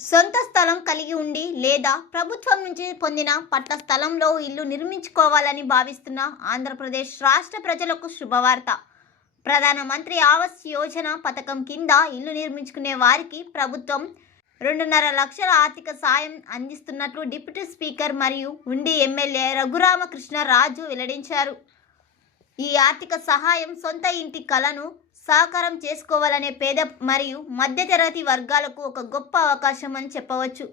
సొంత స్థలం కలిగి ఉండి లేదా ప్రభుత్వం నుంచి పొందిన పట్ల స్థలంలో ఇల్లు నిర్మించుకోవాలని భావిస్తున్న ఆంధ్రప్రదేశ్ రాష్ట్ర ప్రజలకు శుభవార్త. ప్రధానమంత్రి ఆవాస్ యోజన పథకం కింద ఇల్లు నిర్మించుకునే వారికి ప్రభుత్వం రెండున్నర లక్షల ఆర్థిక సాయం అందిస్తున్నట్లు డిప్యూటీ స్పీకర్ మరియు ఉండి ఎమ్మెల్యే రఘురామకృష్ణరాజు వెల్లడించారు. ఈ ఆర్థిక సహాయం సొంత ఇంటి కలను సాకారం చేసుకోవాలనే పేద మరియు మధ్యతరగతి వర్గాలకు ఒక గొప్ప అవకాశం అని చెప్పవచ్చు.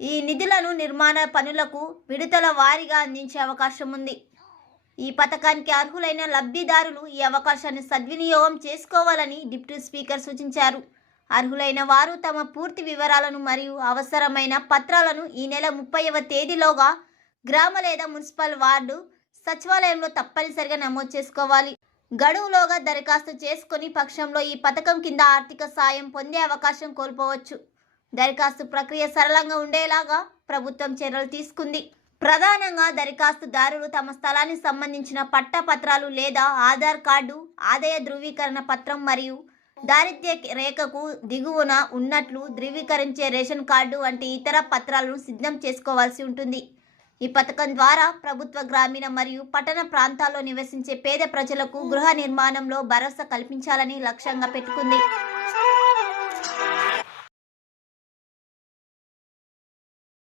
ఈ నిధులను నిర్మాణ పనులకు విడుదల వారీగా అందించే అవకాశం ఉంది. ఈ పథకానికి అర్హులైన లబ్ధిదారులు ఈ అవకాశాన్ని సద్వినియోగం చేసుకోవాలని డిప్యూటీ స్పీకర్ సూచించారు. అర్హులైన వారు తమ పూర్తి వివరాలను మరియు అవసరమైన పత్రాలను ఈ నెల ముప్పైవ తేదీలోగా గ్రామ లేదా మున్సిపల్ వార్డు సచివాలయంలో తప్పనిసరిగా నమోదు చేసుకోవాలి. గడువులోగా దరఖాస్తు చేసుకుని పక్షంలో ఈ పథకం కింద ఆర్థిక సాయం పొందే అవకాశం కోల్పోవచ్చు. దరఖాస్తు ప్రక్రియ సరళంగా ఉండేలాగా ప్రభుత్వం చర్యలు తీసుకుంది. ప్రధానంగా దరఖాస్తుదారులు తమ స్థలానికి సంబంధించిన పట్ట పత్రాలు లేదా ఆధార్ కార్డు ఆదాయ ధృవీకరణ పత్రం మరియు దారిద్ర్య రేఖకు దిగువన ఉన్నట్లు ధృవీకరించే రేషన్ కార్డు వంటి ఇతర పత్రాలను సిద్ధం చేసుకోవాల్సి ఉంటుంది. ఈ పథకం ద్వారా ప్రభుత్వ గ్రామీణ మరియు పట్టణ ప్రాంతాల్లో నివసించే పేద ప్రజలకు గృహ నిర్మాణంలో భరోసా కల్పించాలని లక్ష్యంగా పెట్టుకుంది.